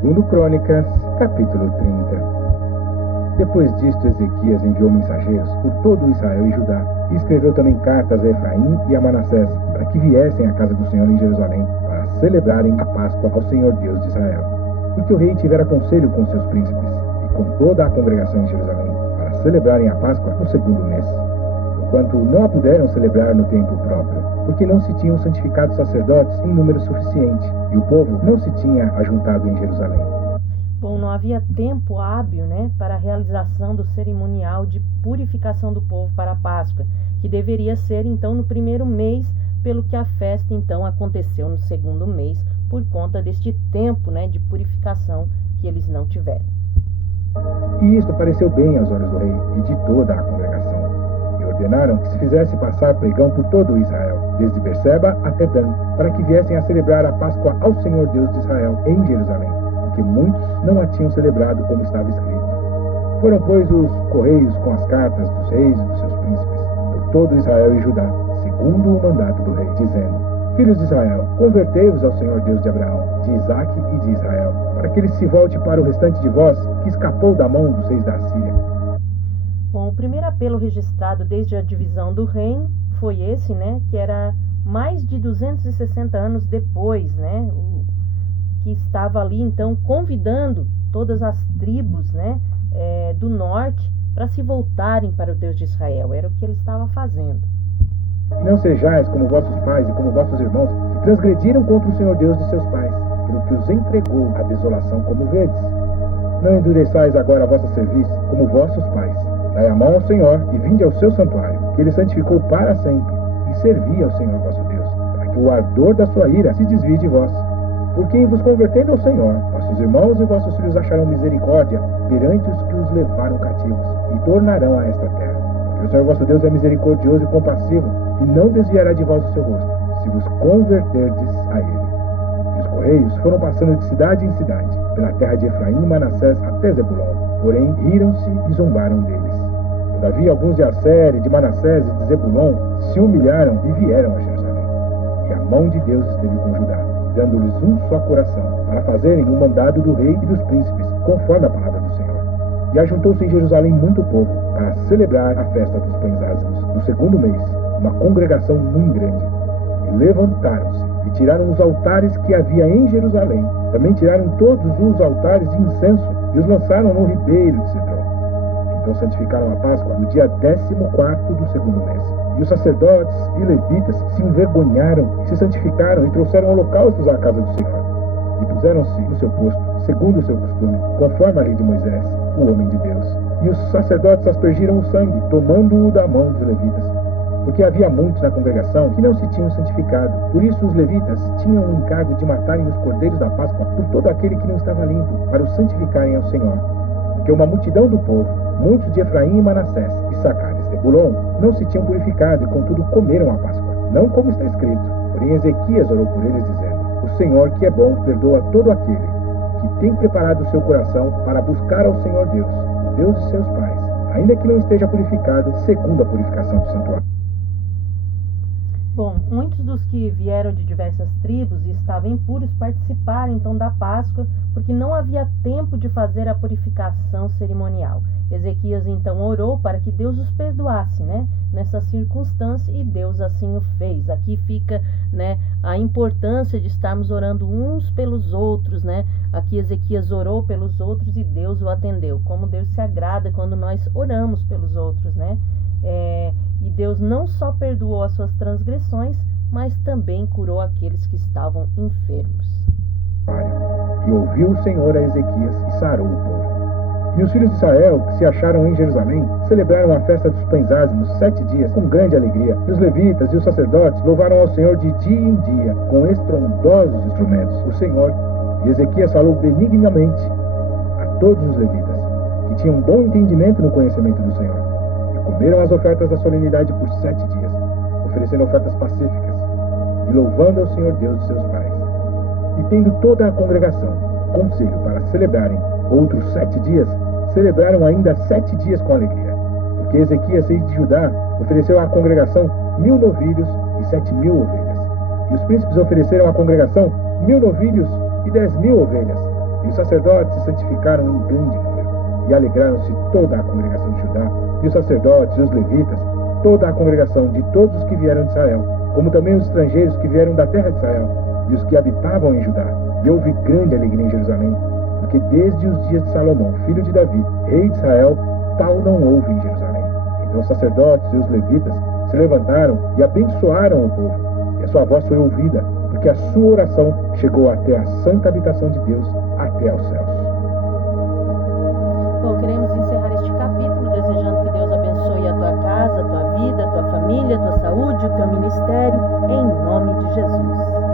Segundo Crônicas, capítulo 30. Depois disto, Ezequias enviou mensageiros por todo Israel e Judá, e escreveu também cartas a Efraim e a Manassés, para que viessem à casa do Senhor em Jerusalém, para celebrarem a Páscoa ao Senhor Deus de Israel. Porque o rei tivera conselho com seus príncipes, e com toda a congregação em Jerusalém, para celebrarem a Páscoa no segundo mês. Porquanto não a puderam celebrar no tempo próprio, porque não se tinham santificado sacerdotes em número suficiente, e o povo não se tinha ajuntado em Jerusalém. Bom, não havia tempo hábil, para a realização do cerimonial de purificação do povo para a Páscoa, que deveria ser então no primeiro mês, pelo que a festa então aconteceu no segundo mês, por conta deste tempo, de purificação que eles não tiveram. E isto pareceu bem aos olhos do rei e de toda a congregação. E ordenaram que se fizesse passar pregão por todo o Israel, desde Berseba até Dan, para que viessem a celebrar a Páscoa ao Senhor Deus de Israel em Jerusalém, porque muitos não a tinham celebrado como estava escrito. Foram, pois, os correios com as cartas dos reis e dos seus príncipes, por todo Israel e Judá, segundo o mandato do rei, dizendo: Filhos de Israel, convertei-vos ao Senhor Deus de Abraão, de Isaque e de Israel, para que ele se volte para o restante de vós, que escapou da mão dos reis da Assíria. Bom, o primeiro apelo registrado desde a divisão do reino foi esse, que era mais de 260 anos depois, que estava ali, então, convidando todas as tribos, do norte para se voltarem para o Deus de Israel. Era o que ele estava fazendo. E não sejais como vossos pais e como vossos irmãos, que transgrediram contra o Senhor Deus de seus pais, pelo que os entregou à desolação, como vedes. Não endureçais agora a vossa cerviz, como vossos pais. Dai a mão ao Senhor e vinde ao seu santuário, que ele santificou para sempre, e servi ao Senhor vosso Deus, para que o ardor da sua ira se desvie de vós. Porque em vos convertendo ao Senhor, vossos irmãos e vossos filhos acharão misericórdia perante os que os levaram cativos, e tornarão a esta terra. Porque o Senhor vosso Deus é misericordioso e compassivo, e não desviará de vós o seu rosto, se vos converterdes a ele. E os correios foram passando de cidade em cidade, pela terra de Efraim e Manassés até Zebulon, porém riram-se e zombaram deles. Todavia alguns de Asser e de Manassés e de Zebulon se humilharam e vieram a Jerusalém. E a mão de Deus esteve com Judá, dando-lhes um só coração, para fazerem o mandado do rei e dos príncipes, conforme a palavra do Senhor. E ajuntou-se em Jerusalém muito povo, para celebrar a festa dos pães ázimos, no segundo mês, uma congregação muito grande. E levantaram-se, e tiraram os altares que havia em Jerusalém. Também tiraram todos os altares de incenso, e os lançaram no ribeiro de Cedron. Então santificaram a Páscoa no dia 14º do segundo mês. E os sacerdotes e levitas se envergonharam e se santificaram e trouxeram holocaustos à casa do Senhor. E puseram-se no seu posto, segundo o seu costume, conforme a lei de Moisés, o homem de Deus. E os sacerdotes aspergiram o sangue, tomando-o da mão dos levitas. Porque havia muitos na congregação que não se tinham santificado. Por isso os levitas tinham o encargo de matarem os cordeiros da Páscoa por todo aquele que não estava limpo, para os santificarem ao Senhor. Porque uma multidão do povo, muitos de Efraim e Manassés, Issacar e Zebulon, não se tinham purificado e contudo comeram a Páscoa, não como está escrito. Porém Ezequias orou por eles, dizendo: O Senhor, que é bom, perdoa todo aquele que tem preparado o seu coração para buscar ao Senhor Deus, o Deus de seus pais, ainda que não esteja purificado segundo a purificação do santuário. Bom, muitos dos que vieram de diversas tribos e estavam impuros participaram então da Páscoa, porque não havia tempo de fazer a purificação cerimonial. Ezequias então orou para que Deus os perdoasse, nessa circunstância, e Deus assim o fez. Aqui fica, a importância de estarmos orando uns pelos outros, Aqui Ezequias orou pelos outros e Deus o atendeu. Como Deus se agrada quando nós oramos pelos outros, E Deus não só perdoou as suas transgressões, mas também curou aqueles que estavam enfermos. E ouviu o Senhor a Ezequias e sarou o povo. E os filhos de Israel, que se acharam em Jerusalém, celebraram a festa dos pães ázimos 7 dias, com grande alegria. E os levitas e os sacerdotes louvaram ao Senhor de dia em dia, com estrondosos instrumentos. O Senhor, e Ezequias falou benignamente a todos os levitas, que tinham bom entendimento no conhecimento do Senhor. E comeram as ofertas da solenidade por 7 dias, oferecendo ofertas pacíficas, e louvando ao Senhor Deus de seus pais. E tendo toda a congregação conselho para celebrarem outros 7 dias, celebraram ainda 7 dias com alegria. Porque Ezequias, rei de Judá, ofereceu à congregação 1000 novilhos e 7.000 ovelhas. E os príncipes ofereceram à congregação 1000 novilhos e 10.000 ovelhas, E os sacerdotes se santificaram em grande número, e alegraram-se toda a congregação de Judá, e os sacerdotes e os levitas, toda a congregação de todos os que vieram de Israel, como também os estrangeiros que vieram da terra de Israel, e os que habitavam em Judá. E houve grande alegria em Jerusalém, porque desde os dias de Salomão, filho de Davi, rei de Israel, tal não houve em Jerusalém. Então os sacerdotes e os levitas se levantaram e abençoaram o povo, e a sua voz foi ouvida, porque a sua oração chegou até a santa habitação de Deus, até aos céus. Bom, queremos encerrar este capítulo desejando que Deus abençoe a tua casa, a tua vida, a tua família, a tua saúde, o teu ministério, em nome de Jesus.